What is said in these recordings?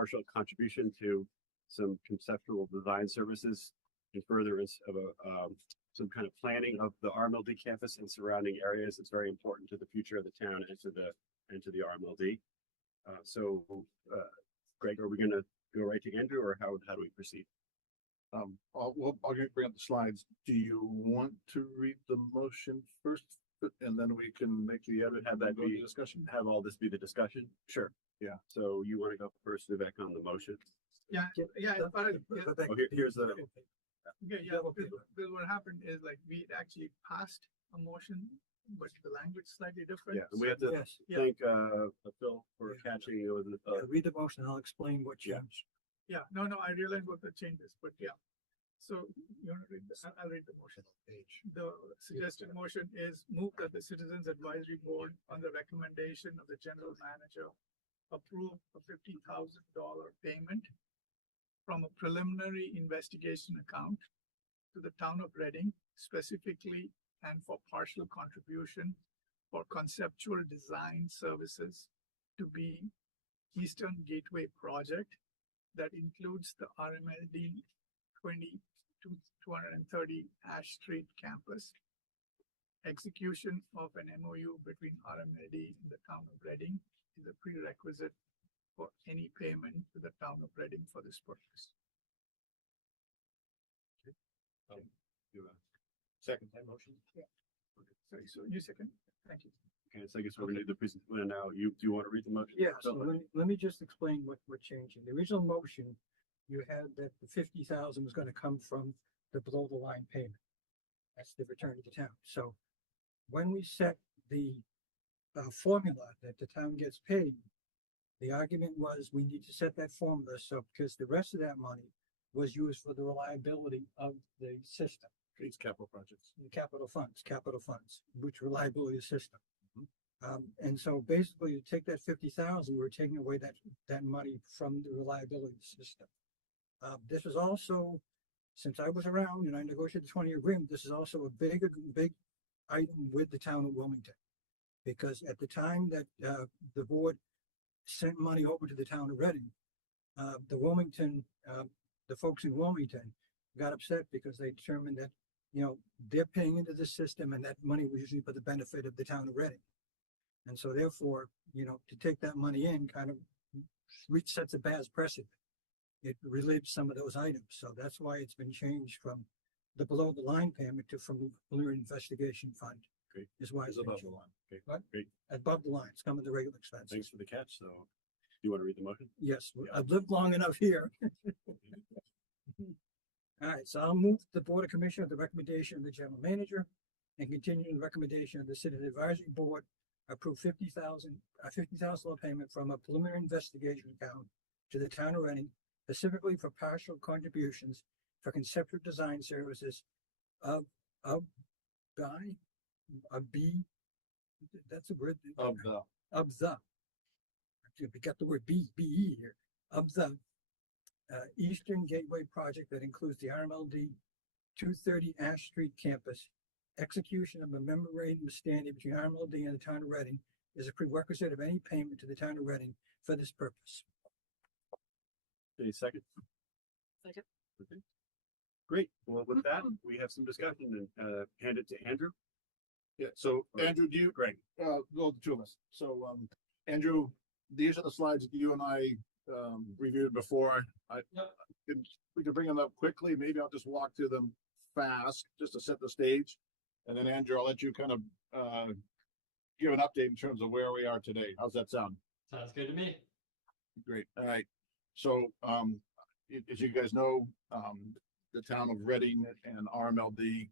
partial contribution to some conceptual design services in furtherance of some kind of planning of the RMLD campus and surrounding areas. It's very important to the future of the town and to the RMLD. Greg, are we going to go right to Andrew, or how do we proceed? I'll bring up the slides. Do you want to read the motion first, and then we can make the edit? Have that be discussion? Have all this be the discussion? Sure. Yeah. So you want to go first, Vivek, on the motion? Yeah. Here's the. Because what happened is, like, we actually passed a motion, but the language slightly different. Yeah, and we have to thank Phil for catching it with read the motion. I'll explain what changed. Yeah, no, I realize what the changes, but yeah. So you want to read this? I'll read the motion. The suggested motion is move that the Citizens Advisory Board, on the recommendation of the General Manager, approve a $50,000 payment from a preliminary investigation account to the town of Reading, specifically and for partial contribution for conceptual design services to be Eastern Gateway project that includes the RMLD 230 Ash Street campus, execution of an MOU between RMLD and the town of Reading is a prerequisite for any payment to the town of Reading for this purpose. Do a second time motion? Yeah. Okay. Sorry, so you second. Thank you. Okay, so I guess we're going to do the presentation now. Do you want to read the motion? Yeah. So let me just explain what we're changing. The original motion, you had that the $50,000 was going to come from the below the line payment. That's the return to the town. So when we set the formula that the town gets paid, the argument was we need to set that formula so because the rest of that money was used for the reliability of the system. These capital projects. Capital funds, which reliability of the system. And so basically to take that 50,000, we're taking away that money from the reliability of the system. This is also, since I was around and I negotiated the 20-year agreement, this is also a big item with the town of Wilmington. Because at the time that the board sent money over to the town of Reading, the folks in Wilmington got upset because they determined that, they're paying into the system and that money was usually for the benefit of the town of Reading. And so therefore, to take that money in kind of sets a bad precedent. It relieves some of those items. So that's why it's been changed from the below the line payment to from the preliminary investigation fund. Great. Is why it's above changed. the line. Okay. What? Great. Above the line. It's coming the regular expenses. Thanks for the catch. So do you want to read the motion? Yes. I've lived long enough here. All right, so I'll move the Board of Commissioners the recommendation of the General Manager and continue the recommendation of the Citizen Advisory Board, approve $50,000 payment from a preliminary investigation account to the town of Reading, specifically for partial contributions for conceptual design services of that's a word. We got the word BE here, of the Eastern Gateway project that includes the RMLD 230 Ash Street campus. Execution of a memorandum of understanding between RMLD and the town of Reading is a prerequisite of any payment to the town of Reading for this purpose. Any second? Second. Okay. Great. Well, with that, we have some discussion and hand it to Andrew. Yeah. So Andrew, Greg. Well, the two of us. So Andrew, these are the slides that you and I reviewed before. We can bring them up quickly. Maybe I'll just walk through them fast just to set the stage. And then Andrew, I'll let you kind of give an update in terms of where we are today. How's that sound? Sounds good to me. Great. All right. So as you guys know, the town of Reading and RMLD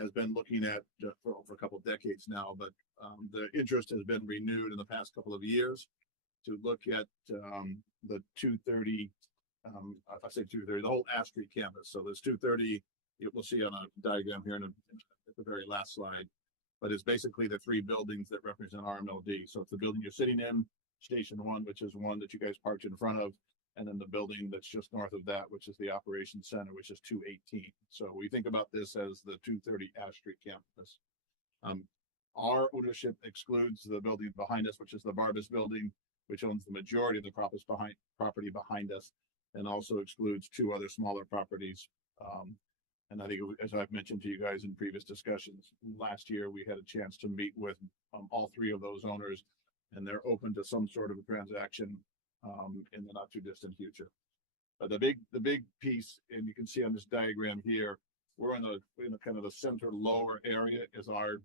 has been looking at for a couple of decades now, but the interest has been renewed in the past couple of years to look at the 230, I say 230, the whole Ash Street campus. So there's 230, we'll see on a diagram here at the very last slide, but it's basically the three buildings that represent RMLD. So it's the building you're sitting in, Station 1, which is one that you guys parked in front of, and then the building that's just north of that, which is the Operations Center, which is 218. So we think about this as the 230 Ash Street campus. Our ownership excludes the building behind us, which is the Barbas building, which owns the majority of the property behind us, and also excludes two other smaller properties. And I think, as I've mentioned to you guys in previous discussions, last year we had a chance to meet with all three of those owners, and they're open to some sort of a transaction in the not too distant future. But the big piece, and you can see on this diagram here, we're in the kind of the center lower area is our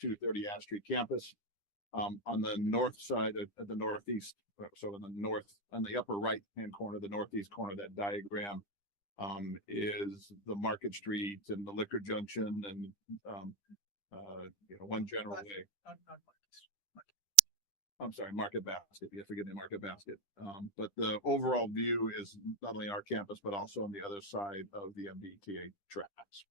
230 Ash Street campus. On the north side of the northeast, so in the north, on the upper right hand corner, the northeast corner of that diagram, is the Market Street and the Liquor Junction and One General Way. I'm sorry, Market Basket. Yeah, forgive me, Market Basket. But the overall view is not only our campus, but also on the other side of the MBTA tracks.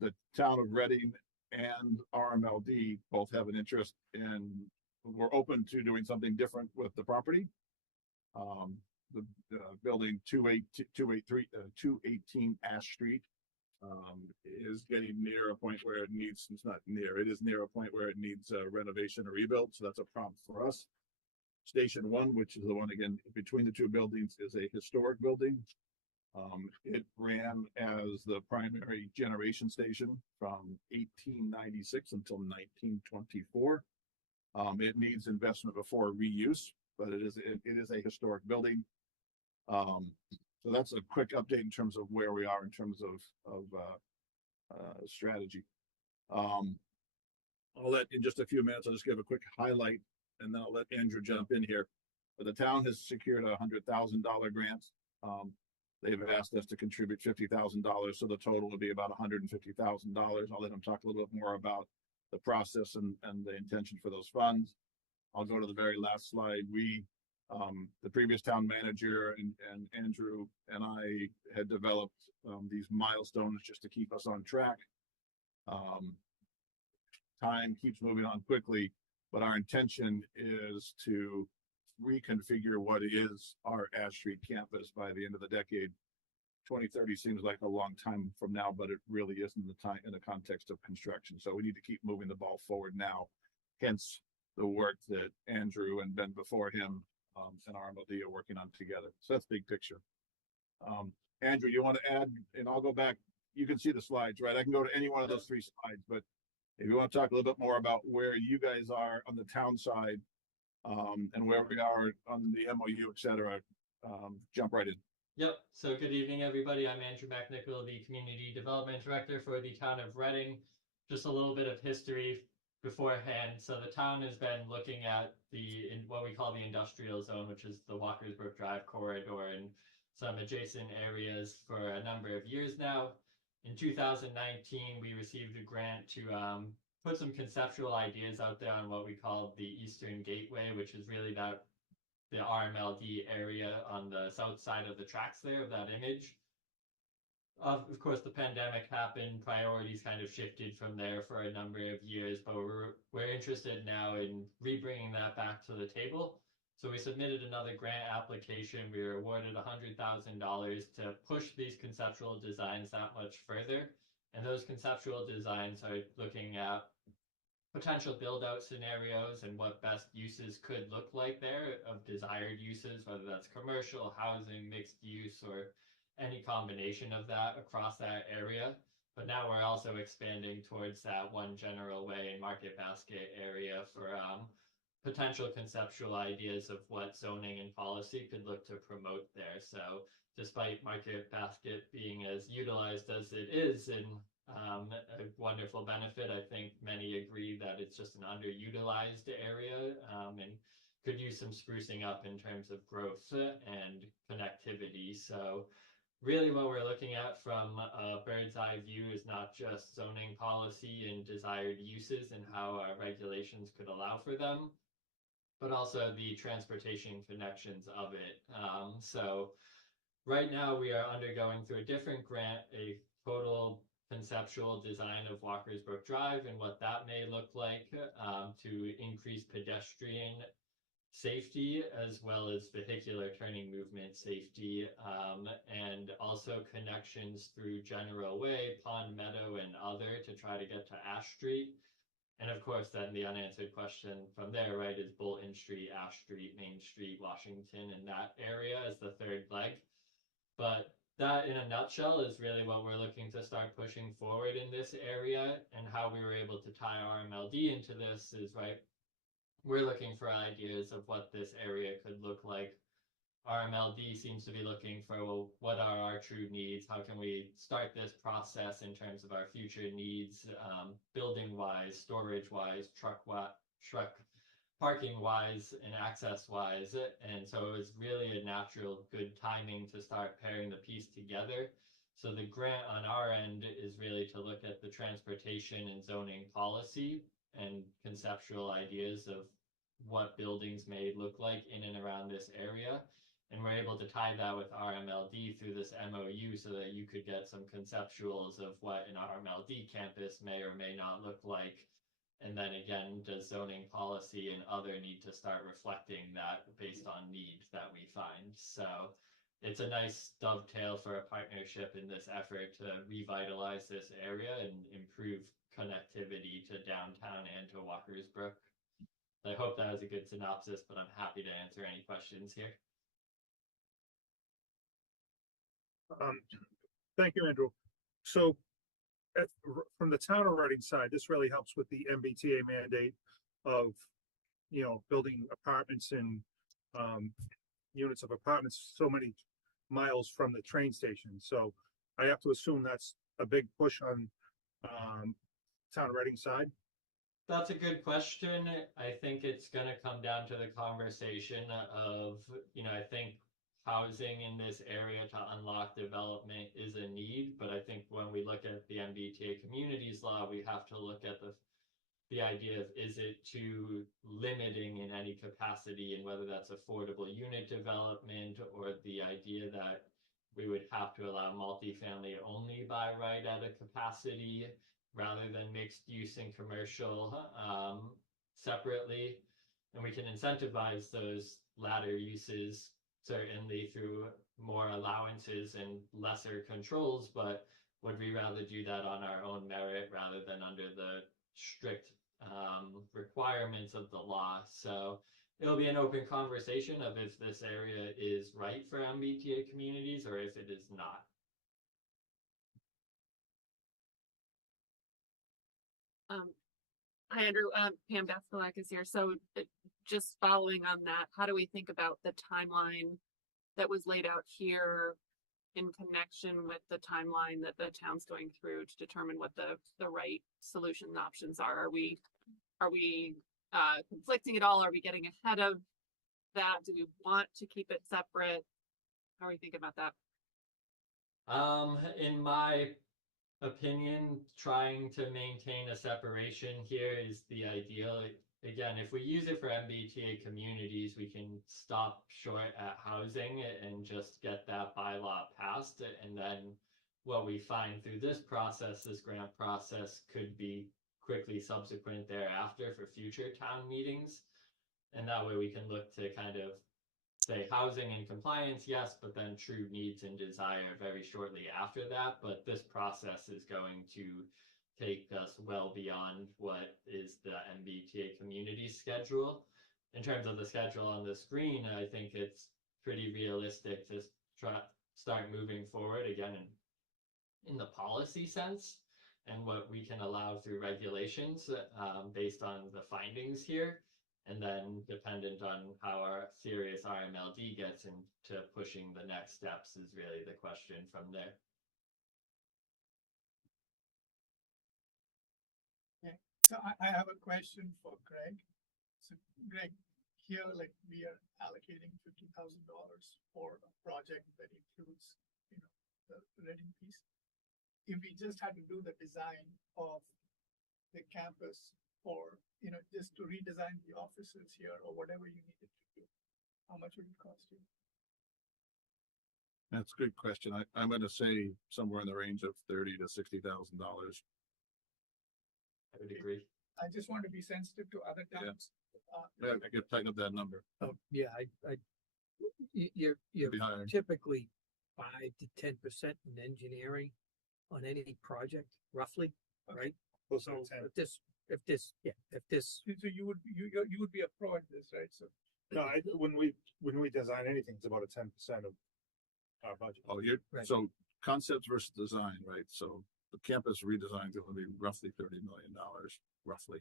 The town of Reading and RMLD both have an interest in, we're open to doing something different with the property. The building 218 Ash Street is getting near a point where it needs, it's not near, it is near a point where it needs renovation or rebuild. So that's a prompt for us. Station 1, which is the one again between the two buildings, is a historic building. It ran as the primary generation station from 1896 until 1924. It needs investment before reuse, but it is a historic building. So that's a quick update in terms of where we are in terms of strategy. I'll let, in just a few minutes, I'll just give a quick highlight, and then I'll let Andrew jump in here. But the town has secured a $100,000 grant. They've asked us to contribute $50,000, so the total will be about $150,000. I'll let them talk a little bit more about the process and the intention for those funds. I'll go to the very last slide. The previous town manager and Andrew and I had developed these milestones just to keep us on track. Time keeps moving on quickly, but our intention is to reconfigure what is our Ash Street campus by the end of the decade. 2030 seems like a long time from now, but it really isn't the time in the context of construction. So we need to keep moving the ball forward now. Hence the work that Andrew and Ben before him and RMLD are working on together. So that's big picture. Andrew, you want to add, and I'll go back. You can see the slides, right? I can go to any one of those three slides, but if you want to talk a little bit more about where you guys are on the town side, and where we are on the MOU, et cetera, jump right in. Yep. So good evening, everybody. I'm Andrew McNichol, the Community Development Director for the town of Reading. Just a little bit of history beforehand. So the town has been looking at what we call the industrial zone, which is the Walkersbrook Drive corridor and some adjacent areas for a number of years now. In 2019, we received a grant to put some conceptual ideas out there on what we call the Eastern Gateway, which is really the RMLD area on the south side of the tracks there of that image. Of course, the pandemic happened, priorities kind of shifted from there for a number of years, but we're interested now in rebringing that back to the table. So we submitted another grant application. We were awarded $100,000 to push these conceptual designs that much further. And those conceptual designs are looking at potential build-out scenarios and what best uses could look like there of desired uses, whether that's commercial, housing, mixed use, or any combination of that across that area. But now we're also expanding towards that One General Way and Market Basket area for potential conceptual ideas of what zoning and policy could look to promote there. So despite Market Basket being as utilized as it is and a wonderful benefit, I think many agree that it's just an underutilized area and could use some sprucing up in terms of growth and connectivity. So really what we're looking at from a bird's eye view is not just zoning policy and desired uses and how regulations could allow for them, but also the transportation connections of it. So right now we are undergoing through a different grant, a total conceptual design of Walkersbrook Drive and what that may look like to increase pedestrian safety as well as vehicular turning movement safety, and also connections through General Way, Pond Meadow, and other to try to get to Ash Street. And of course, then the unanswered question from there, right, is Bolton Street, Ash Street, Main Street, Washington, and that area as the third leg. But that, in a nutshell, is really what we're looking to start pushing forward in this area. And how we were able to tie RMLD into this is, right, we're looking for ideas of what this area could look like. RMLD seems to be looking for, well, what are our true needs? How can we start this process in terms of our future needs, building wise, storage wise, truck parking wise, and access wise. And so it was really a natural good timing to start pairing the piece together. So the grant on our end is really to look at the transportation and zoning policy and conceptual ideas of what buildings may look like in and around this area. And we're able to tie that with RMLD through this MOU so that you could get some conceptuals of what an RMLD campus may or may not look like. And then again, does zoning policy and other need to start reflecting that based on need that we find? So it's a nice dovetail for a partnership in this effort to revitalize this area and improve connectivity to downtown and to Walkersbrook. I hope that was a good synopsis, but I'm happy to answer any questions here. Thank you, Andrew. So from the town of Reading side, this really helps with the MBTA mandate of, building apartments and units of apartments so many miles from the train station. So I have to assume that's a big push on town of Reading side. That's a good question. I think it's going to come down to the conversation of, I think housing in this area to unlock development is a need, but I think when we look at the MBTA communities law, we have to look at the idea of, is it too limiting in any capacity, and whether that's affordable unit development or the idea that we would have to allow multifamily only by right at a capacity rather than mixed use and commercial separately. And we can incentivize those latter uses certainly through more allowances and lesser controls, but would we rather do that on our own merit rather than under the strict requirements of the law? So it'll be an open conversation of if this area is right for MBTA communities or if it is not. Hi, Andrew. Pam Baskalak is here. So just following on that, how do we think about the timeline that was laid out here in connection with the timeline that the town's going through to determine what the right solution options are? Are we conflicting at all? Are we getting ahead of that? Do we want to keep it separate? How are we thinking about that? In my opinion, trying to maintain a separation here is the ideal. Again, if we use it for MBTA communities, we can stop short at housing and just get that bylaw passed. And then what we find through this process, this grant process, could be quickly subsequent thereafter for future town meetings. And that way we can look to kind of say housing and compliance, yes, but then true needs and desire very shortly after that. But this process is going to take us well beyond what is the MBTA community schedule. In terms of the schedule on the screen, I think it's pretty realistic to start moving forward again in the policy sense and what we can allow through regulations based on the findings here. And then dependent on how serious RMLD gets into pushing the next steps is really the question from there. So I have a question for Greg. So Greg, here, like, we are allocating $50,000 for a project that includes, the Reading piece. If we just had to do the design of the campus or, just to redesign the offices here or whatever you needed to do, how much would it cost you? That's a good question. I'm going to say somewhere in the range of $30,000 to $60,000. I would agree. I just want to be sensitive to other towns. Yeah, I could tighten up that number. Yeah, you're Be higher. typically 5 to 10% in engineering on any project, roughly, right? Close to So 10. at this if this, So you would be a pro at this, right? So No, when we design anything, it's about a 10% of our budget. Oh, you're, Right. so concepts versus design, right? So the campus redesign is going to be roughly $30 million, roughly.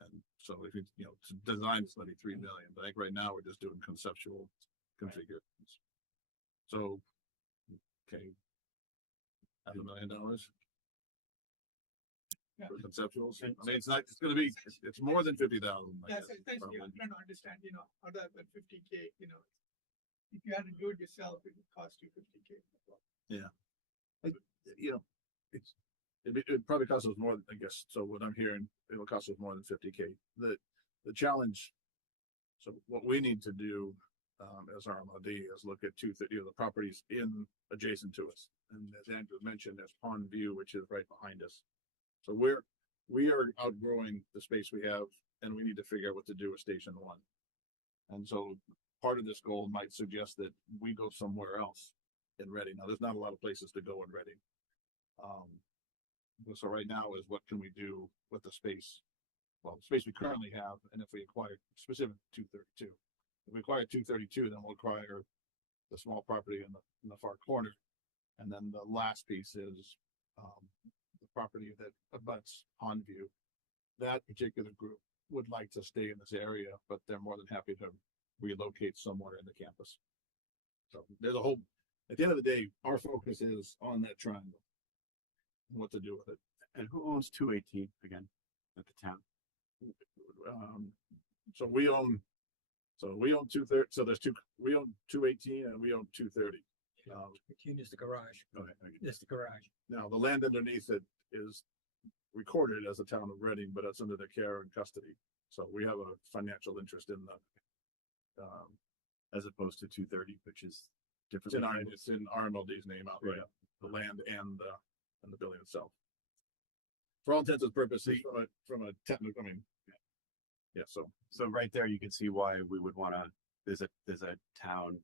And so if you know, to design is maybe 3 million, but I think right now we're just doing conceptual configurations. So, okay. $500,000 Yeah. for conceptuals. I mean, it's not, it's going to be, it's more than 50,000. I that's guess, essentially, I'm probably. trying to understand, other than 50K, if you had to do it yourself, it would cost you 50K. You know, it'd probably cost us more, I guess. So what I'm hearing, it'll cost us more than 50K. The challenge, so what we need to do as RMLD is look at the properties adjacent to us. And as Andrew mentioned, there's Pond View, which is right behind us. So we are outgrowing the space we have, and we need to figure out what to do with Station 1. And so part of this goal might suggest that we go somewhere else in Reading. Now, there's not a lot of places to go in Reading. So right now is what can we do with the space? Well, the space we currently have, and if we acquire specific 232. If we acquire 232, then we'll acquire the small property in the far corner. And then the last piece is the property that abuts Pond View. That particular group would like to stay in this area, but they're more than happy to relocate somewhere in the campus. So there's at the end of the day, our focus is on that triangle. What to do with it. And who owns 218 again at the town? So we own 230. So we own 218 and we own 230. 15 is the garage. Okay. It's the garage. Now the land underneath it is recorded as the town of Reading, but it's under the care and custody. So we have a financial interest in the, As opposed to 230, which is it's different. it's in RMLD's name outright, the land and the building itself. For all intents and purposes, from a technical, I mean, yeah. So right there, you can see why we would want to. There's a town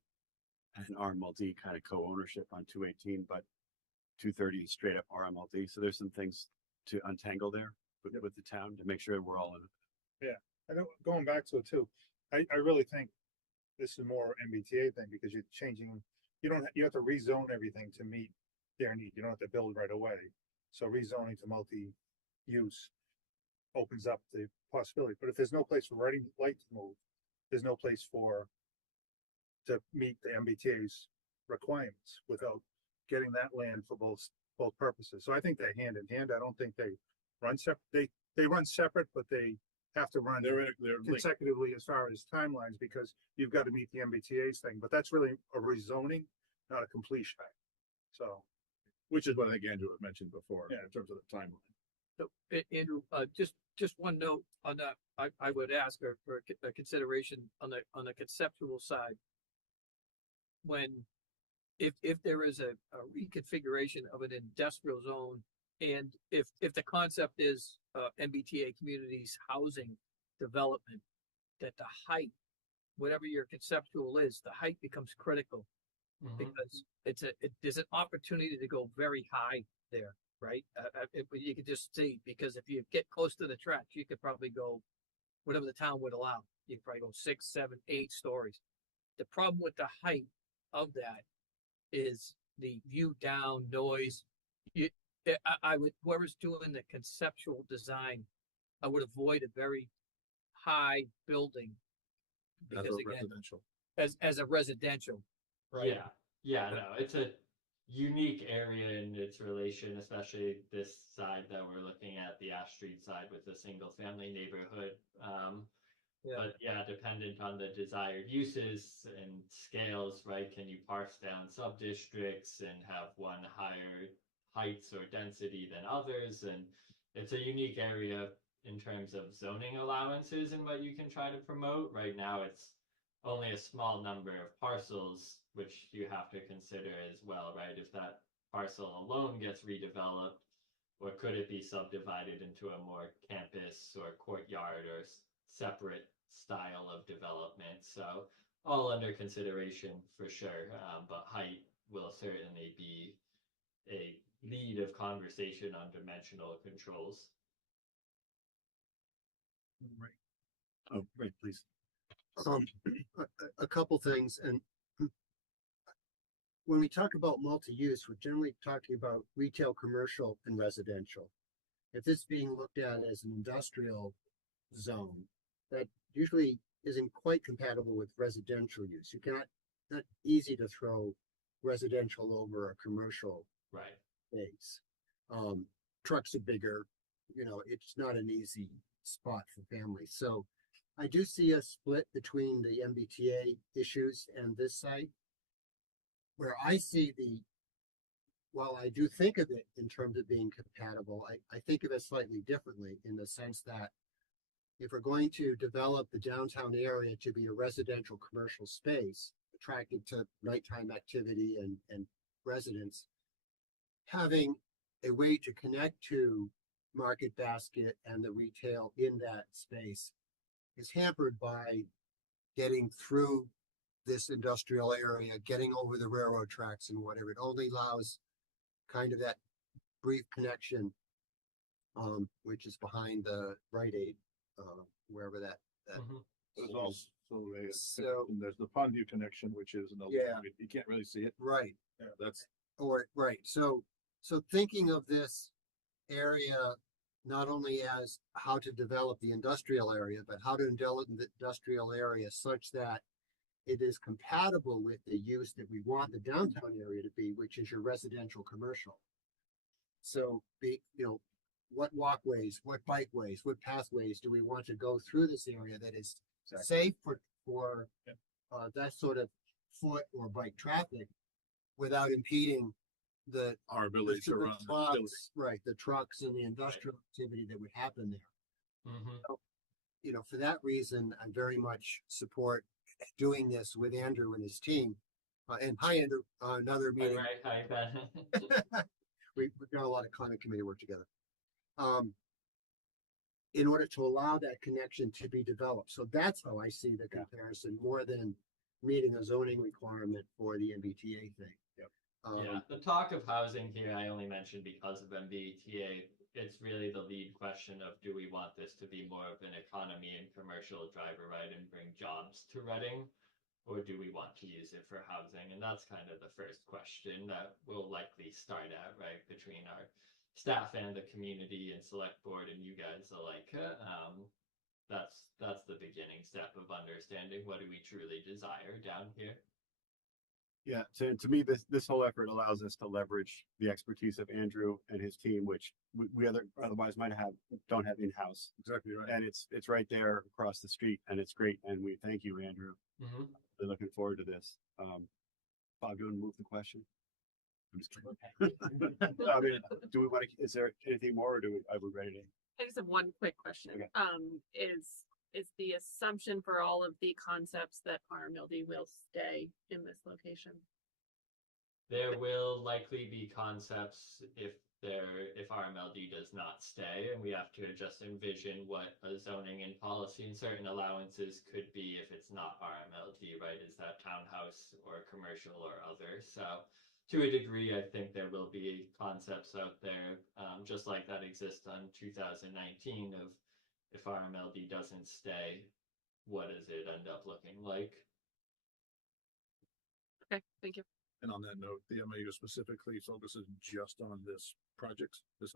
and RMLD kind of co-ownership on 218, but 230 is straight up RMLD. So there's some things to untangle there with the town to make sure we're all in. I know, going back to it too, I really think this is more MBTA thing because you're changing, you have to rezone everything to meet their need. You don't have to build right away. So rezoning to multi-use opens up the possibility. But if there's no place for Reading Light to move, there's no place to meet the MBTA's requirements without getting that land for both purposes. So I think they're hand in hand. I don't think they run separate. They run separate, but they have to run They're linked. consecutively as far as timelines because you've got to meet the MBTA's thing. But that's really a rezoning, not a completion. So, Which is what I think Andrew had mentioned before Yeah. in terms of the timeline. So, Andrew, just one note on that, I would ask for a consideration on the conceptual side. If there is a reconfiguration of an industrial zone, and if the concept is MBTA communities housing development, that the height, whatever your conceptual is, the height becomes critical because there's an opportunity to go very high there, right? You could just see, because if you get close to the tracks, you could probably go whatever the town would allow. You could probably go 6, 7, 8 stories. The problem with the height of that is the view down, noise. I would, whoever's doing the conceptual design, I would avoid a very high building As because a again, residential. as a residential, right? Yeah, no, it's a unique area in its relation, especially this side that we're looking at, the Ash Street side with the single family neighborhood. But yeah, dependent on the desired uses and scales, right? Can you parse down sub-districts and have one higher heights or density than others? And it's a unique area in terms of zoning allowances and what you can try to promote. Right now, it's only a small number of parcels, which you have to consider as well, right? If that parcel alone gets redeveloped, or could it be subdivided into a more campus or courtyard or separate style of development? So all under consideration for sure, but height will certainly be a lead of conversation on dimensional controls. Oh, right, please. Um, a couple things, and when we talk about multi-use, we're generally talking about retail, commercial, and residential. If it's being looked at as an industrial zone, that usually isn't quite compatible with residential use. You cannot, not easy to throw residential over a commercial Right. base. Trucks are bigger, you know, it's not an easy spot for families. So I do see a split between the MBTA issues and this site, where I see while I do think of it in terms of being compatible, I think of it slightly differently in the sense that if we're going to develop the downtown area to be a residential commercial space attracted to nighttime activity and residents, having a way to connect to Market Basket and the retail in that space is hampered by getting through this industrial area, getting over the railroad tracks and whatever. It only allows kind of that brief connection, which is behind the Rite Aid, wherever that Mhm. There's is. also So- there's the Pondview connection, which is another, Yeah. you can't really see it. Right. Yeah, that's, Or, right, so thinking of this area not only as how to develop the industrial area, but how to develop the industrial area such that it is compatible with the use that we want the downtown area to be, which is your residential commercial. So what walkways, what bikeways, what pathways do we want to go through this area that is safe for that sort of foot or bike traffic without impeding our ability to run. the trucks, facility. right, the trucks and the industrial activity that would happen there. Mhm. For that reason, I very much support doing this with Andrew and his team. And hi, Andrew, another Hi, meeting. right. Hi, Ben. We've done a lot of climate committee work together. In order to allow that connection to be developed. So that's how I see the comparison more than meeting a zoning requirement for the MBTA thing. Yeah, the talk of housing here, I only mentioned because of MBTA. It's really the lead question of, do we want this to be more of an economy and commercial driver, right, and bring jobs to Reading? Or do we want to use it for housing? And that's kind of the first question that we'll likely start at, right, between our staff and the community and select board and you guys alike. That's the beginning step of understanding what do we truly desire down here. Yeah, to me, this whole effort allows us to leverage the expertise of Andrew and his team, which we otherwise don't have in-house. Exactly right. And it's right there across the street, and it's great. And we thank you, Andrew. Mhm. We're looking forward to this. Bob, do you want to move the question? I'm just kidding. I mean, do we want to? Is there anything more, or are we ready to? I just have one quick question. Okay. Is the assumption for all of the concepts that RMLD will stay in this location? There will likely be concepts if RMLD does not stay, and we have to just envision what a zoning and policy and certain allowances could be if it's not RMLD, right? Is that townhouse or commercial or other? So to a degree, I think there will be concepts out there, just like that exist on 2019 of if RMLD doesn't stay, what does it end up looking like? Okay, thank you. And on that note, the MAU specifically focuses just on this project, this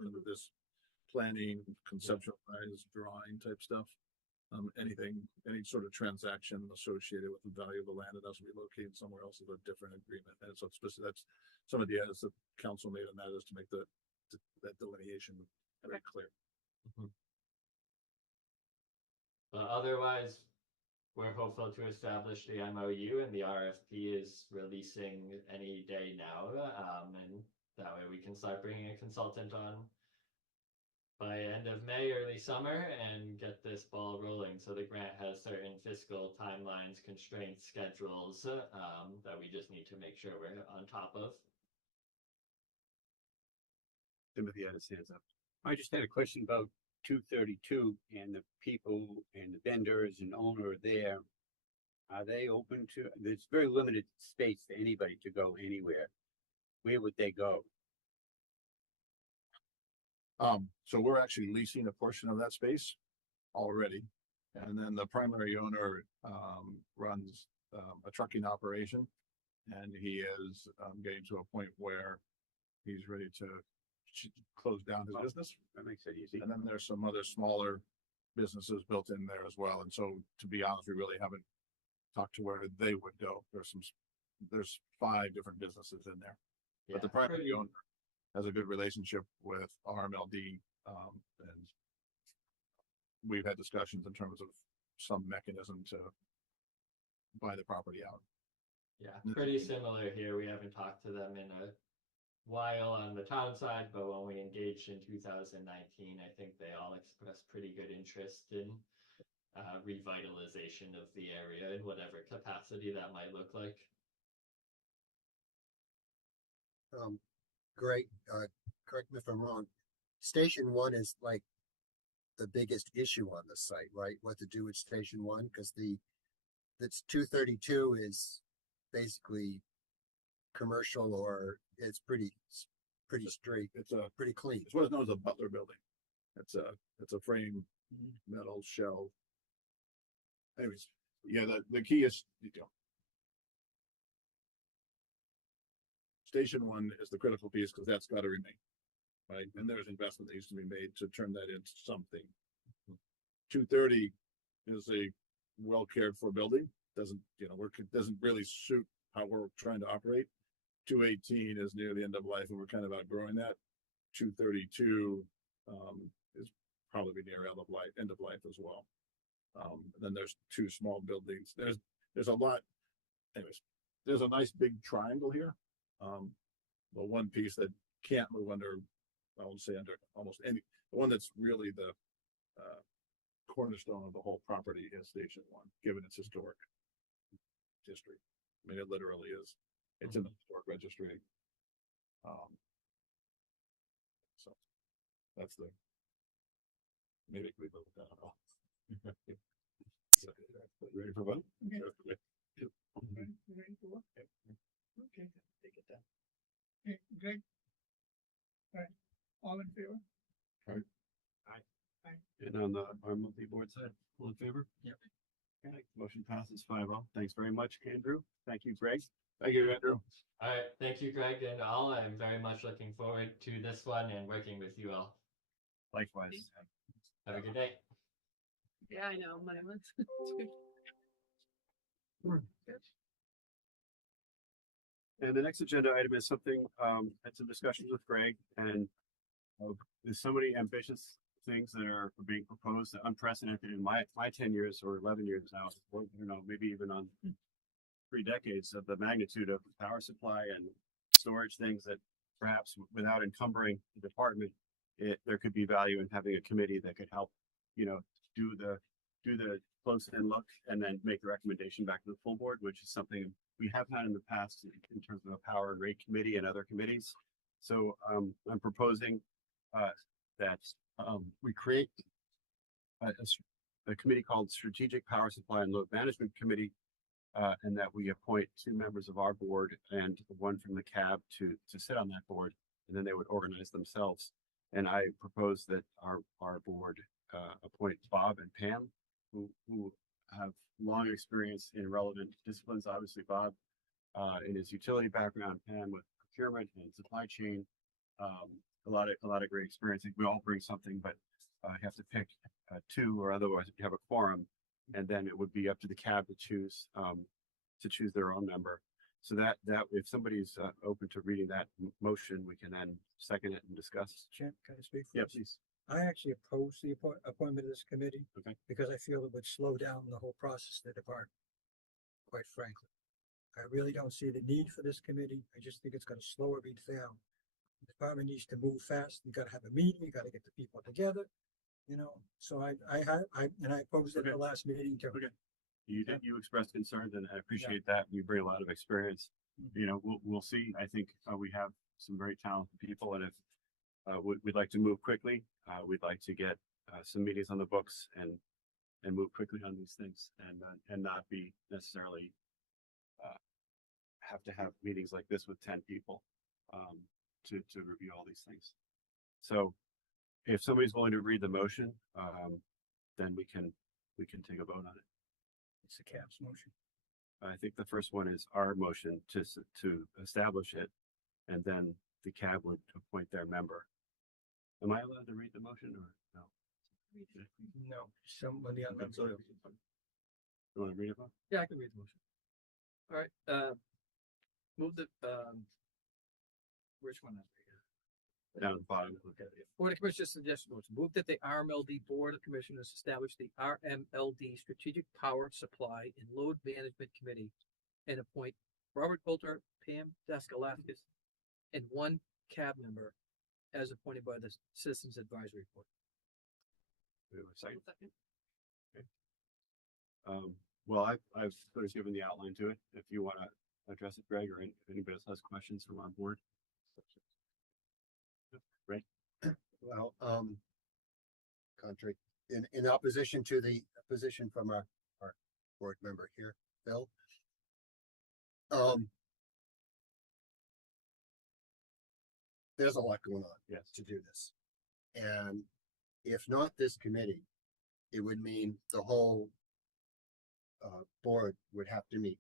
planning, conceptualized drawing type stuff. Any sort of transaction associated with the value of the land that has to be located somewhere else is a different agreement. And so that's some of the edits the council made on that is to make that delineation very clear. But otherwise, we're hopeful to establish the MOU, and the RFP is releasing any day now. And that way we can start bringing a consultant on by end of May, early summer, and get this ball rolling. So the grant has certain fiscal timelines, constraints, schedules that we just need to make sure we're on top of. Timothy had his hands up. I just had a question about 232 and the people and the vendors and owner there. Are they open to, there's very limited space for anybody to go anywhere. Where would they go? So we're actually leasing a portion of that space. already. And then the primary owner, runs, a trucking operation. And he is, getting to a point where he's ready to close down his business. That makes it easy. And then there's some other smaller businesses built in there as well. And so, to be honest, we really haven't talked to where they would go. There's 5 different businesses in there. But the Yeah, primary owner has a good relationship with RMLD, and we've had discussions in terms of some mechanism to buy the property out. yeah, pretty similar here. We haven't talked to them in a while on the town side, but when we engaged in 2019, I think they all expressed pretty good interest in revitalization of the area in whatever capacity that might look like. Greg, correct me if I'm wrong. Station 1 is like the biggest issue on the site, right? What to do with Station 1? Because that's 232 is basically commercial, or it's pretty straight, It's pretty clean. it's what is known as a Butler building. It's a frame metal shell. Anyways, yeah, the key is, Station 1 is the critical piece because that's got to remain, right? And there's investment that needs to be made to turn that into something. 230 is a well cared for building. Doesn't really suit how we're trying to operate. 218 is near the end of life, and we're kind of outgrowing that. 232 is probably near end of life as well. Then there's 2 small buildings. There's a lot. Anyways, there's a nice big triangle here. The one piece that can't move under, I won't say under almost any, the one that's really the cornerstone of the whole property is Station 1, given its historic history. I mean, it literally is. It's in the historic registry. So that's maybe we go with that. I don't know. Ready for vote? Okay. Yep. Ready to work? Okay. Take it down. Okay, Greg? All right, all in favor? And on the RMLD board side, all in favor? Yep. Okay, motion passes 5-0. Thanks very much, Andrew. Thank you, Greg. Thank you, Andrew. All right, thank you, Greg and all. I'm very much looking forward to this one and working with you all. Likewise. Have a good day. Yeah, I know, my one's. And the next agenda item is something, had some discussions with Greg, and there's so many ambitious things that are being proposed, unprecedented in my 10 years or 11 years now, or, maybe even on 3 decades of the magnitude of power supply and storage things that perhaps without encumbering the department, there could be value in having a committee that could help, do the close-in look and then make the recommendation back to the full board, which is something we have had in the past in terms of a power and rate committee and other committees. So I'm proposing that we create a committee called Strategic Power Supply and Load Management Committee, and that we appoint 2 members of our board and 1 from the CAB to sit on that board, and then they would organize themselves. And I propose that our board appoint Bob and Pam, who have long experience in relevant disciplines. Obviously, Bob in his utility background, Pam with procurement and supply chain. A lot of great experience. I think we all bring something, but you have to pick 2, or otherwise you have a quorum, and then it would be up to the CAB to choose their own member. So that if somebody's open to reading that motion, we can then second it and discuss. Champ, can I speak for Yeah, us? please. I actually oppose the appointment of this committee. Okay. Because I feel it would slow down the whole process of the department, quite frankly. I really don't see the need for this committee. I just think it's gonna slow everything down. The department needs to move fast. You gotta have a meeting, you gotta get the people together, so I opposed it at the last meeting too. Okay. You expressed concerns, and I appreciate that. You bring a lot of experience. We'll see. I think we have some very talented people, and if we'd like to move quickly, we'd like to get some meetings on the books and move quickly on these things, and not be necessarily have to have meetings like this with 10 people to review all these things. So if somebody's willing to read the motion, then we can take a vote on it. It's the CAB's motion. I think the first one is our motion to establish it, and then the CAB would appoint their member. Am I allowed to read the motion or no? No, somebody on that. You want to read it, Bob? Yeah, I can read the motion. All right, move the, which one? Down at the bottom. Okay. Board of Commissioners suggested motion, move that the RMLD Board of Commissioners establish the RMLD Strategic Power Supply and Load Management Committee and appoint Robert Coulter, Pam Daskalakis, and one CAB member as appointed by the Citizens Advisory Board. We have a second. Second. Well, I've sort of given the outline to it. If you want to address it, Greg, or if anybody else has questions from our board. Right. Well, contrary, in opposition to the position from our board member here, Bill. There's a lot going on. Yes. To do this. And if not this committee, it would mean the whole board would have to meet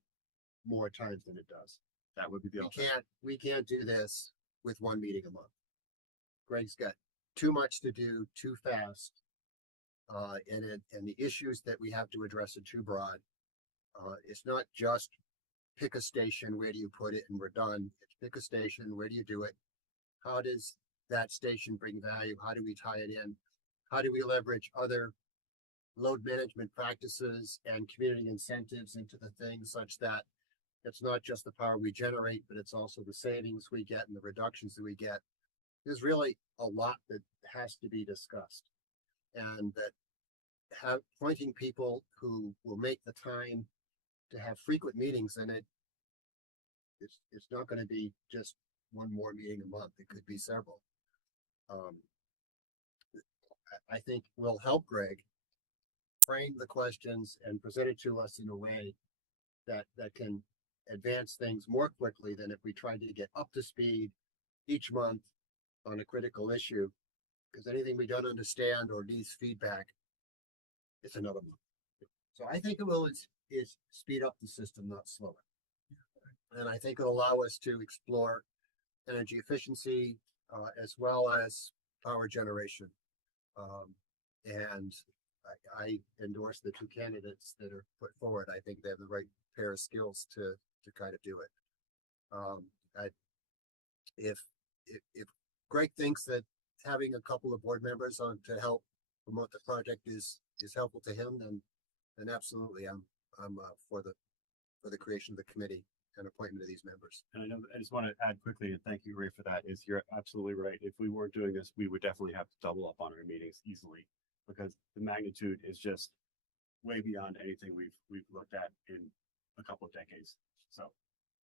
more times than it does. That would be the We can't do this with one meeting a month. Greg's got too much to do, too fast. And the issues that we have to address are too broad. It's not just pick a station, where do you put it, and we're done. It's pick a station, where do you do it? How does that station bring value? How do we tie it in? How do we leverage other load management practices and community incentives into the thing such that it's not just the power we generate, but it's also the savings we get and the reductions that we get. There's really a lot that has to be discussed, and that appointing people who will make the time to have frequent meetings in it. It's not going to be just one more meeting a month. It could be several. I think will help Greg frame the questions and present it to us in a way that can advance things more quickly than if we tried to get up to speed each month on a critical issue, because anything we don't understand or needs feedback, it's another month. So I think it will is speed up the system, not slow it. And I think it'll allow us to explore energy efficiency as well as power generation. And I endorse the two candidates that are put forward. I think they have the right pair of skills to kind of do it. If Greg thinks that having a couple of board members on to help promote the project is helpful to him, then absolutely, I'm for the creation of the committee and appointment of these members. And I know, I just want to add quickly, and thank you, Ray, for that, is you're absolutely right. If we weren't doing this, we would definitely have to double up on our meetings easily, because the magnitude is just way beyond anything we've looked at in a couple of decades. So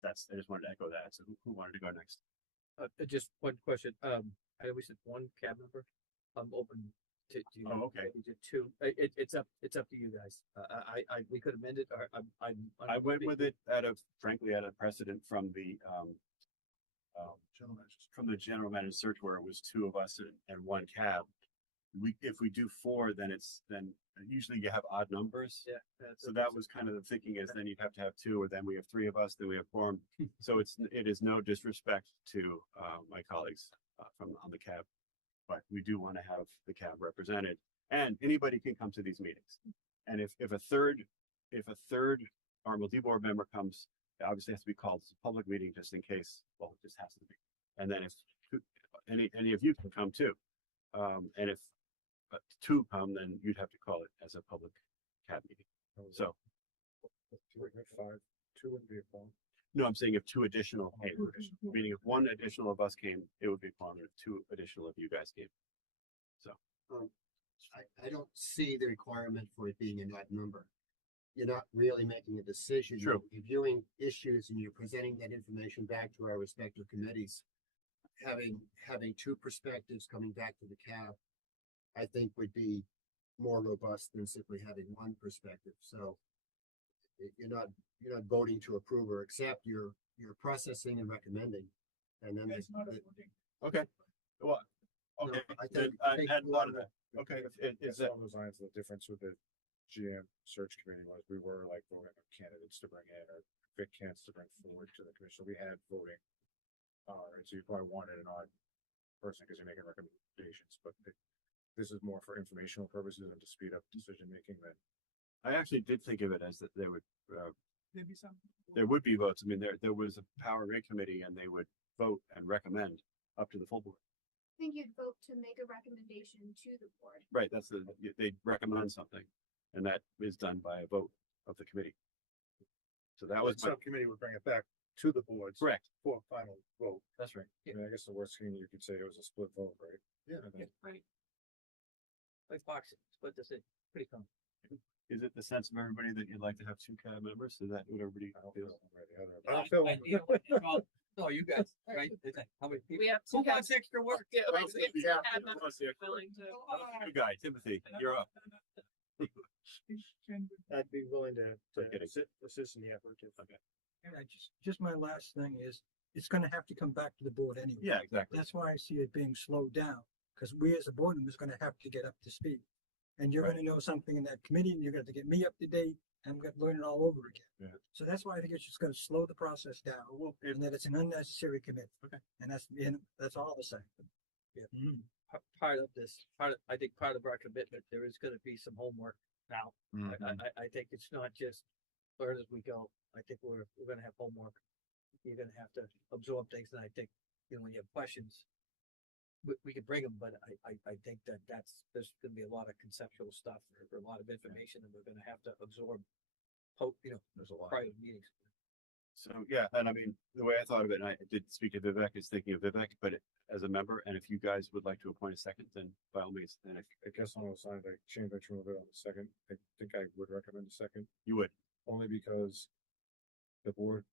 I just wanted to echo that. So who wanted to go next? Just one question. I always said one CAB member. I'm open to Oh, okay. to two. It's up to you guys. We could amend it, or I went with it frankly at a precedent from the general manager search, where it was two of us and one CAB. If we do four, then usually you have odd numbers. Yeah. So that was kind of the thinking, is then you'd have to have two, or then we have three of us, then we have four. So it is no disrespect to my colleagues on the CAB, but we do want to have the CAB represented, and anybody can come to these meetings. And if a third RMLD board member comes, it obviously has to be called as a public meeting, just in case. Well, it just has to be. And then if any of you can come too, and if two come, then you'd have to call it as a public CAB meeting. So Two would be a problem. no, I'm saying if two additional came, meaning if one additional of us came, it would be fine. If two additional of you guys came. So I don't see the requirement for it being an odd number. You're not really making a decision. True. You're reviewing issues and you're presenting that information back to our respective committees. Having two perspectives coming back to the CAB, I think would be more robust than simply having one perspective. So you're not voting to approve or accept. You're processing and recommending, and then It's not a voting. okay, well, Okay, I then, think- I think add a part lot of of that. Okay, It's is that, along those lines, the difference with the GM search committee was we were like voting on candidates to bring in or pick candidates to bring forward to the commission. So we had voting. And so you probably wanted an odd person because you're making recommendations, but this is more for informational purposes and to speed up decision making than. I actually did think of it as that there would, Maybe some. there would be votes. I mean, there was a power rate committee and they would vote and recommend up to the full board. I think you'd vote to make a recommendation to the board. Right, that's they recommend something, and that is done by a vote of the committee. So that was The subcommittee would bring it back to the boards. correct. For a final vote. That's right. I mean, I guess the worst thing you could say it was a split vote, right? Yeah. And then- Right. Like boxing, split this in, pretty common. Is it the sense of everybody that you'd like to have two CAB members? Is that what everybody I don't feels? feel one way or the other. I don't feel one way. You know what, well, no, you guys, right? Is that- How many people? We have Who two wants extra work? Yeah, we have two Yeah. CAB members willing to. You guy, Timothy, you're up. I'd be willing to Okay. assist in the effort. Okay. And just my last thing is, it's gonna have to come back to the board anyway. Yeah, exactly. That's why I see it being slowed down, because we as a board members gonna have to get up to speed. And you're Right. gonna know something in that committee, and you're gonna have to get me up to date, and I'm gonna learn it all over again. Yeah. So that's why I think it's just gonna slow the process down, Well, and that it's an unnecessary committee. Okay. And that's all I'm saying. Yeah. Mhm. Part of this, I think part of our commitment, there is gonna be some homework now. I think it's not just learn as we go. I think we're gonna have homework. You're gonna have to absorb things, and I think, you know, when you have questions, we could bring them, but I think there's gonna be a lot of conceptual stuff or a lot of information that we're gonna have to absorb. There's a lot. Prior to meetings. So, yeah, and I mean, the way I thought of it, and I did speak to Vivek, is thinking of Vivek, but as a member, and if you guys would like to appoint a second, then by all means, then if I guess on the side, I changed my tune a bit on the second. I think I would recommend a second, you would. only because the board,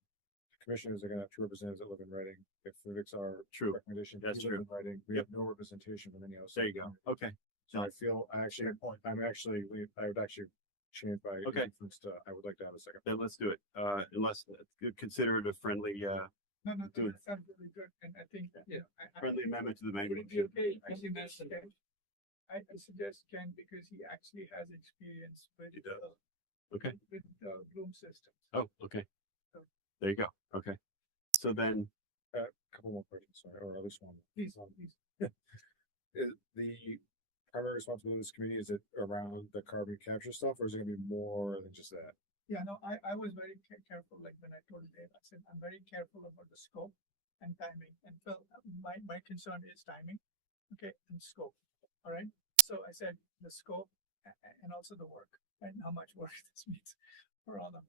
the commissioners are gonna have two representatives that live in Reading. If Vivek's our True. recommendation, That's he lives in Reading, we have no representation from any else. There you go. Okay. So I feel, I would actually change by Okay. reference to, I would like to have a second. Then let's do it. Unless consider it a friendly, No, Do it. that sounds really good, and I think, you know, friendly amendment to the Would manual. it be okay if you mentioned Ken? I suggest Ken because he actually has experience with. He does. Okay. With room systems. Oh, okay. There you go. Okay. So then, Couple more questions, sorry, or at least one. Please, Um, please. Is the primary responsibility of this committee, is it around the carbon capture stuff, or is it gonna be more than just that? Yeah, no, I was very careful, like when I told Dave, I said, I'm very careful about the scope and timing, and Phil, my concern is timing, okay, and scope, all right? So I said the scope and also the work, and how much work this means for all of them.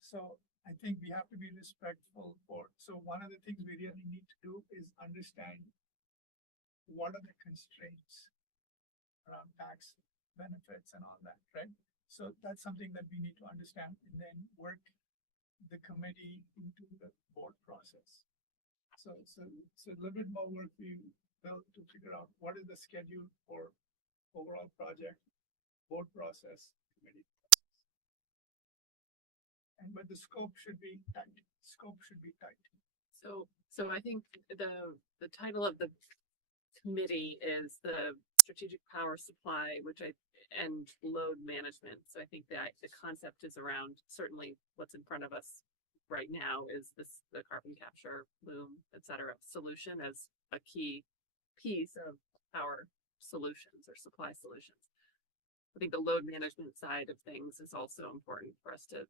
So I think we have to be respectful so one of the things we really need to do is understand what are the constraints around tax benefits and all that, right? So that's something that we need to understand and then work the committee into the board process. So a little bit more work we will to figure out what is the schedule for overall project, board process, committee process. But the scope should be tight. So I think the title of the committee is the strategic power supply, and load management. So I think that the concept is around certainly what's in front of us right now is the carbon capture, loom, et cetera, solution as a key piece of power solutions or supply solutions. I think the load management side of things is also important for us to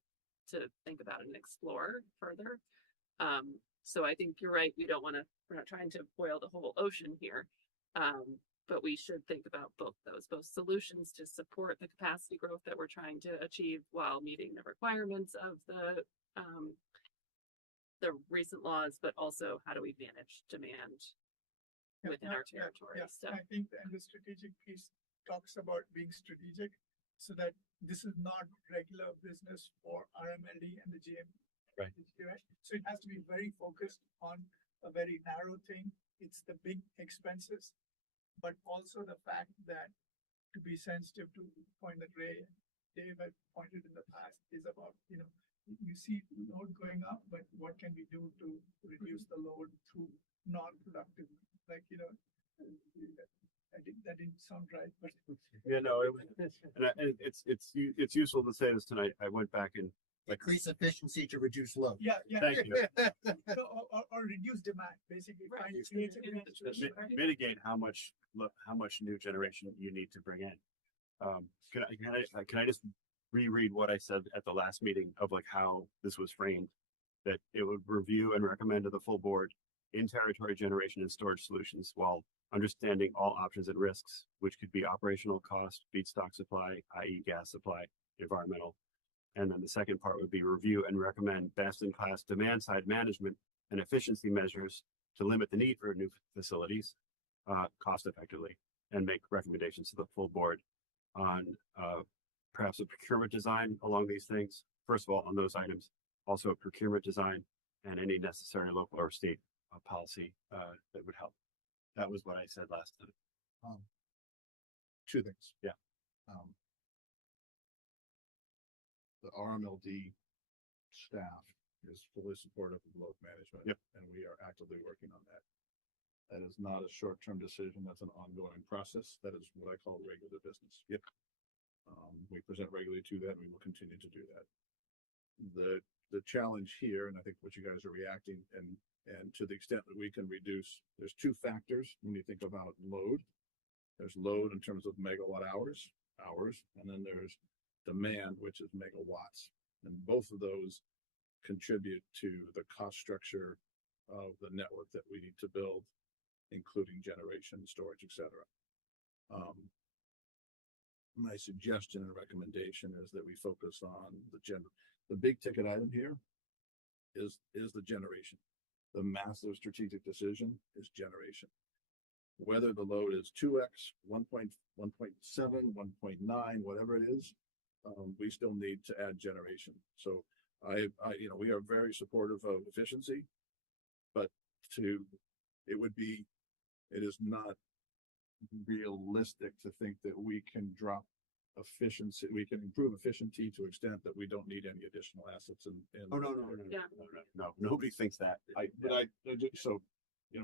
think about and explore further. So I think you're right. We're not trying to boil the whole ocean here. But we should think about both solutions to support the capacity growth that we're trying to achieve while meeting the requirements of the recent laws, but also how do we manage demand within our territory? Yes, So I think the strategic piece talks about being strategic so that this is not regular business for RMLD and the GM. Right. So it has to be very focused on a very narrow thing. It's the big expenses, but also the fact that to be sensitive to the point that Dave had pointed in the past is about, you see load going up, but what can we do to reduce the load through non-productive, That didn't sound right, but. Yeah, no, it was, and it's useful to say this tonight. I went back and Increase efficiency to reduce load. Yeah, yeah. thank you. So, or reduce demand, basically. Right. Find creative Mitigate how much new generation you need to bring in. Can I just reread what I said at the last meeting of like how this was framed? That it would review and recommend to the full board in territory generation and storage solutions while understanding all options and risks, which could be operational cost, feedstock supply, i.e. gas supply, environmental. And then the second part would be review and recommend best in class demand side management and efficiency measures to limit the need for new facilities cost effectively, and make recommendations to the full board on perhaps a procurement design along these things. First of all, on those items, also a procurement design and any necessary local or state policy that would help. That was what I said last time. Two things. Yeah. The RMLD staff is fully supportive of load management. Yep. And we are actively working on that. That is not a short-term decision. That's an ongoing process. That is what I call regular business. Yep. We present regularly to that, and we will continue to do that. The challenge here, and I think what you guys are reacting, and to the extent that we can reduce, there's two factors when you think about load. There's load in terms of megawatt hours, and then there's demand, which is megawatts. And both of those contribute to the cost structure of the network that we need to build, including generation, storage, etc. My suggestion and recommendation is that we focus on the big ticket item here is the generation. The massive strategic decision is generation. Whether the load is 2x, 1.7, 1.9, whatever it is, we still need to add generation. So we are very supportive of efficiency, but it is not realistic to think that we can drop efficiency, we can improve efficiency to extent that we don't need any additional assets No, Yeah. no, nobody thinks that. So,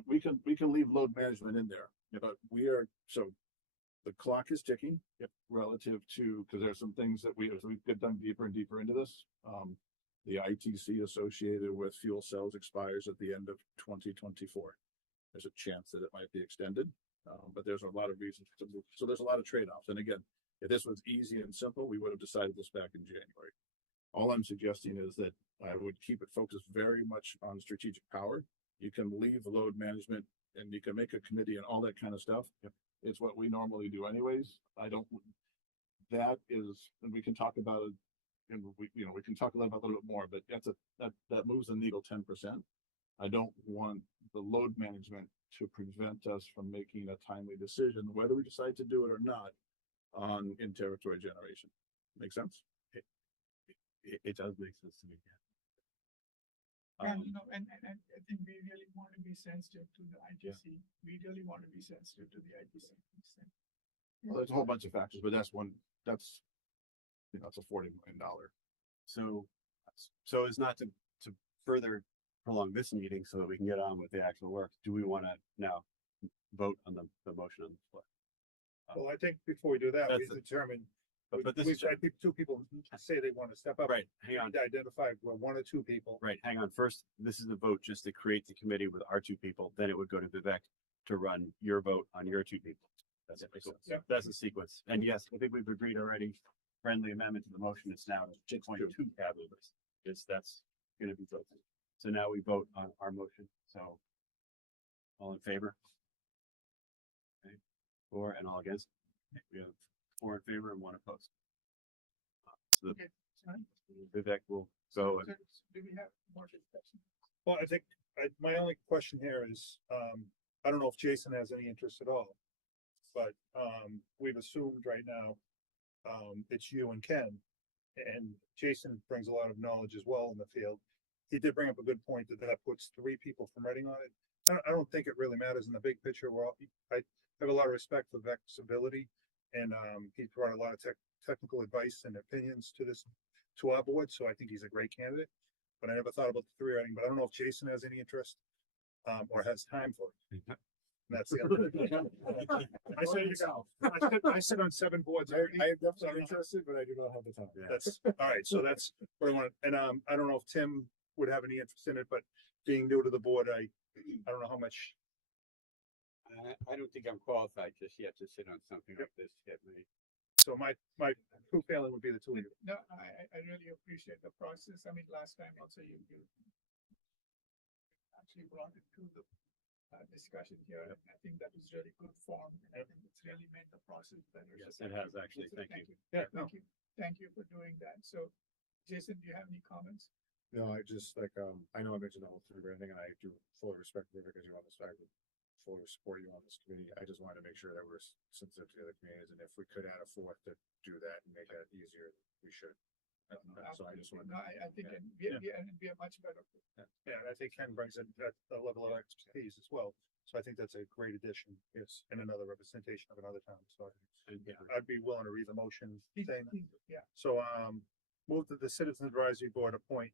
we can leave load management in there, but the clock is ticking. Yep. Relative to, because there's some things that we get dug deeper and deeper into this. The ITC associated with fuel cells expires at the end of 2024. There's a chance that it might be extended, but there's a lot of reasons to move. So there's a lot of trade-offs. And again, if this was easy and simple, we would have decided this back in January. All I'm suggesting is that I would keep it focused very much on strategic power. You can leave load management and you can make a committee and all that kind of stuff. Yep. It's what we normally do anyways. That is, and we can talk about it, and we can talk about a little bit more, but that moves the needle 10%. I don't want the load management to prevent us from making a timely decision, whether we decide to do it or not, on in-territory generation. Make sense? It does make sense to me. And I think we really want to be sensitive to the ITC. We really want to be sensitive to the ITC. Well, there's a whole bunch of factors, but that's it's a $40 million. So as not to further prolong this meeting so that we can get on with the actual work, do we want to now vote on the motion on the floor? Well, I think before we do that, we That's determine, But this I is, think two people say they want to step up. right, hang on, To identify where one or two people. right, hang on. First, this is a vote just to create the committee with our two people. Then it would go to Vivek to run your vote on your two people. That's it. makes sense. Yep. That's the sequence. And yes, I think we've agreed already. Friendly amendment to the motion. It's now 2.2 cab members. That's going to be voted. So now we vote on our motion. So all in favor? Okay. 4 and all against. Okay. We have 4 in favor and 1 opposed. So Okay, fine. Vivek will go. So, do we have more discussion? Well, I think my only question here is, I don't know if Jason has any interest at all, but we've assumed right now it's you and Ken, and Jason brings a lot of knowledge as well in the field. He did bring up a good point that puts 3 people from Reading on it. I don't think it really matters in the big picture. I have a lot of respect for Vivek's ability, and he's brought a lot of technical advice and opinions to our board. So I think he's a great candidate. But I never thought about the 3 writing. But I don't know if Jason has any interest or has time for it. That's the other. I said, I sit on 7 boards. I am definitely interested, but I do not have the time. That's, all right, so that's what I want, and, I don't know if Tim would have any interest in it, but being new to the board, I don't know how much. I don't think I'm qualified just yet to sit on something like this yet, mate. So my true feeling would be the two of you. No, I really appreciate the process. I mean, last time also you actually brought it to the discussion here. And I think that was really good form. And I think it's really made the process better. Yes, So it has actually. so Thank you. Yeah, no. Thank you for doing that. So Jason, do you have any comments? No, I just like, I know I mentioned all through everything and I do fully respect you because you're on this side. Fully support you on this committee. I just wanted to make sure that we're sensitive to the other communities, and if we could add a fourth to do that and make that easier, we should. So I just wanted. No, I think Yeah. it'd be a much better. Yeah, and I think Ken brings in a level of expertise as well. So I think that's a great addition. Yes, and another representation of another town. So I'd be willing to read the motion saying. Yeah. So, move that the Citizens Advisory Board appoint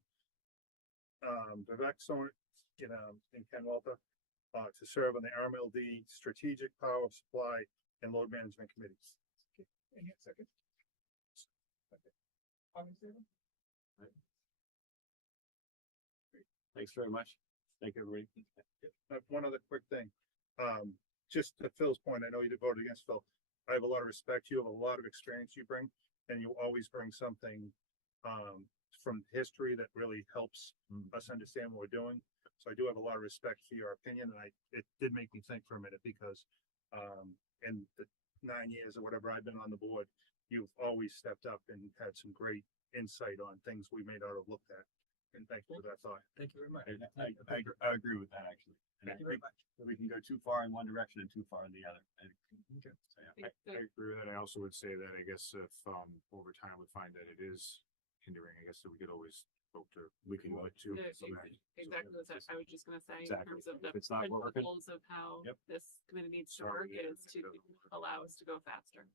Vivek Soren, and Ken Walter, to serve on the RMLD Strategic Power Supply and Load Management Committees. Okay, any second? Okay. All in favor? Thanks very much. Thank you, everybody. One other quick thing, just to Phil's point, I know you voted against Phil. I have a lot of respect. You have a lot of experience you bring, and you always bring something, from history that really helps us understand what we're doing. So I do have a lot of respect for your opinion, and it did make me think for a minute because, in the 9 years or whatever I've been on the board, you've always stepped up and had some great insight on things we may not have looked at. And thank you for that thought. Thank you very much. I agree with that, actually. And I Thank you very think much. that we can go too far in one direction and too far in the other. Okay. So, yeah. I agree with that. I also would say that I guess if, over time we find that it is hindering, I guess that we could always vote to. We can vote to. Exactly what I was just gonna say, in Exactly. terms of the If it's not working. principles of how Yep. this committee needs to Sorry, work yeah, is to allow us to go faster.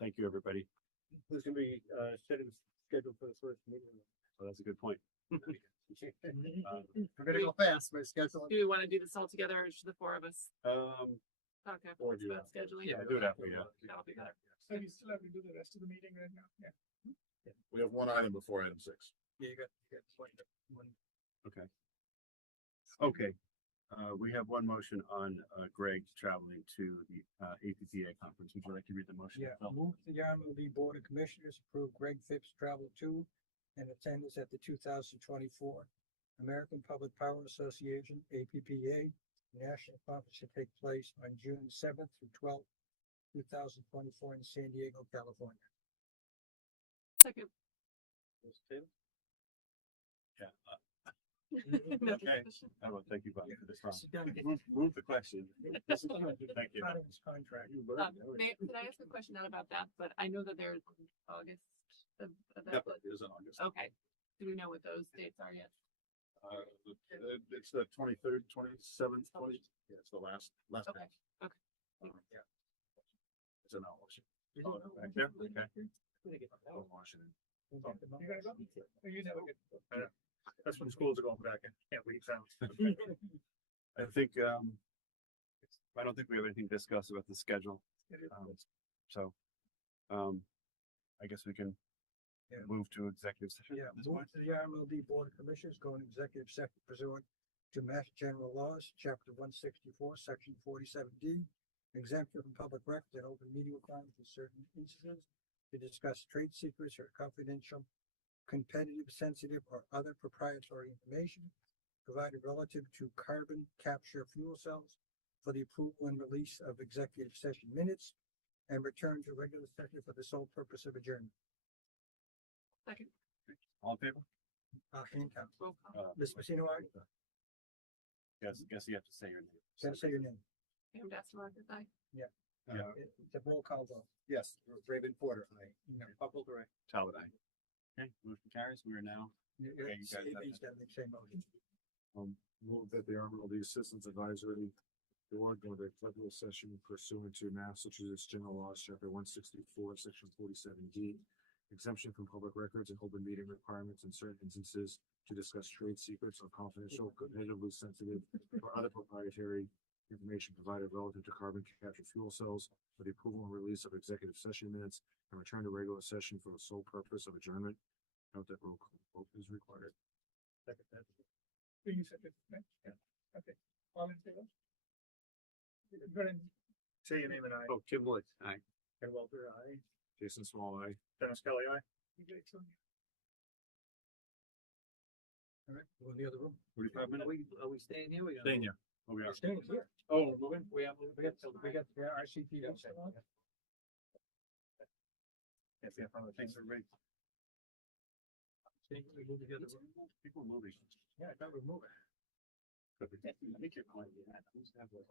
Thank you, everybody. Who's gonna be, scheduled for the first meeting? Well, that's a good point. We're gonna go fast, my schedule. Do we wanna do this all together, or should the 4 of us talk Or afterwards do about scheduling? Yeah, do it after, yeah. That'll be better. So you still have to do the rest of the meeting right now? Yeah. We have one item before item 6. Yeah, you got one. Okay. Okay, we have one motion on Greg traveling to the APPA conference. Would you like to read the motion? Yeah, Phil? move the RMLD Board of Commissioners approve Greg Phipps travel to and attendance at the 2024 American Public Power Association, APPA, National Conference to take place on June 7th through 12th, 2024 in San Diego, California. Second. Yeah. No Okay. discussion. I will thank you, Bob, for this. Sit down. Move the question. Thank you. Part of his contract. Could I ask a question not about that, but I know that there's August of that. Yep, it is in August. Okay, do we know what those dates are yet? It's the 23rd, 27th, 20, yeah, it's the last Okay, day. okay. Yeah. It's in Washington. Oh, back there? Okay. Washington. You gotta go? Or you never get to go? That's when schools are going back and can't leave town. I think, I don't think we have anything to discuss about the schedule. It is. So, I guess we can Yeah. move to executive session. Yeah, at this move point. to the RMLD Board of Commissioners go into executive session pursuant to Mass General Laws, Chapter 164, Section 47D, exemption from public records and open meeting requirements in certain instances to discuss trade secrets or confidential, competitive, sensitive, or other proprietary information provided relative to carbon capture fuel cells for the approval and release of executive session minutes and return to regular session for the sole purpose of adjournment. Second, All in favor? Hand count. roll call. Ms. Pacino, aye? Guess you have to say your name. Gotta say your name. Pam Dasty, aye. It's a roll call vote. Yes, Raven Porter, aye. Couple to Talbot, aye. Okay, motion carries. We are now, You Okay, you guys have he's got the same motion. Move that the RMLD Citizens Advisory Board go into executive session pursuant to Massachusetts General Laws, Chapter 164, Section 47D, exemption from public records and open meeting requirements in certain instances to discuss trade secrets or confidential, competitively sensitive, or other proprietary information provided relative to carbon capture fuel cells for the approval and release of executive session minutes and return to regular session for the sole purpose of adjournment. Note that roll call vote is required. Second that. Do you second, right? Yeah, okay, all in favor? Go ahead. Say your name and I. Oh, Tim Woods, aye. Ken Walter, aye. Jason Small, aye. Dennis Kelly, aye. Okay, so All right, go in the other room. 45 minutes. Are we staying here? We gonna Staying move? here. Oh, we are. Staying here. Oh, moving? We are moving. RCP. Can't see in front of the things everybody. Staying, we move together. People moving. Yeah, I thought we were moving. I think you're calling me that. I used to have like,